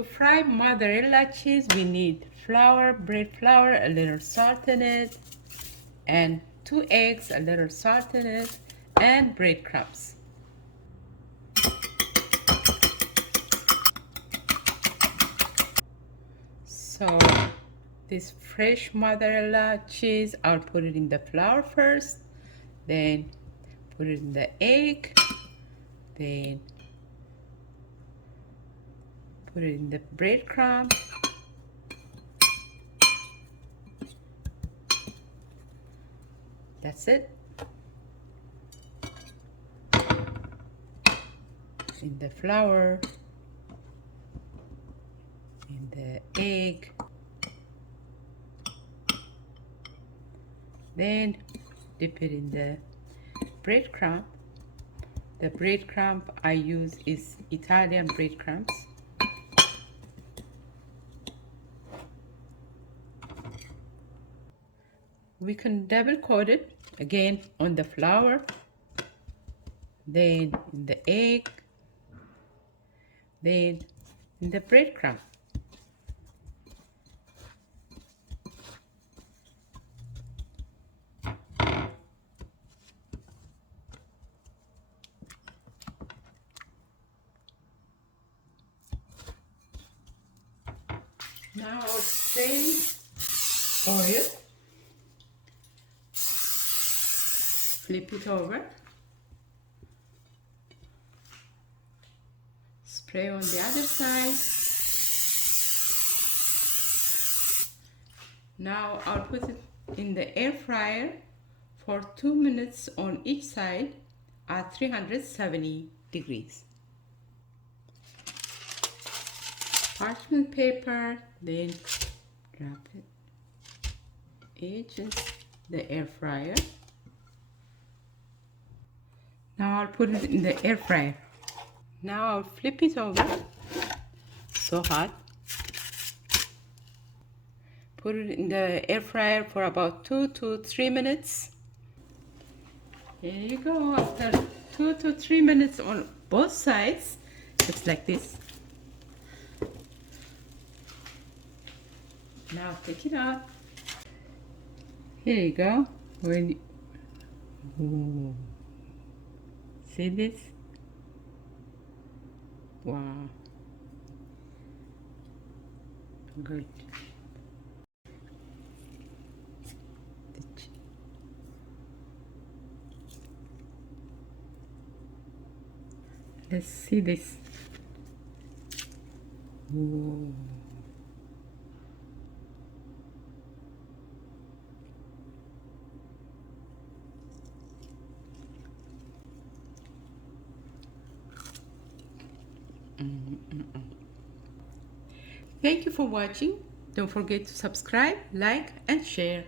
to fry mozzarella cheese, we need flour, bread flour, a little salt in it, and 2 eggs, a little salt in it, and breadcrumbs. So this fresh mozzarella cheese, I'll put it in the flour first, then put it in the egg, then put it in the breadcrumb, that's it. In the flour, in the egg, then dip it in the breadcrumb. The breadcrumb I use is Italian breadcrumbs. We can double coat it again on the flour, then in the egg, then in the breadcrumb. Now I'll spray oil, flip it over, spray on the other side. Now I'll put it in the air fryer for 2 minutes on each side at 370 degrees. Parchment paper, then drop it edges the air fryer. Now I'll put it in the air fryer. Now I'll flip it over. So hot. Put it in the air fryer for about 2 to 3 minutes. Here you go. After 2 to 3 minutes on both sides, looks like this. Now take it out. Here you go. Ooh. See this? Wow. Good. Let's see this. Ooh. Thank you for watching. Don't forget to subscribe, like, and share.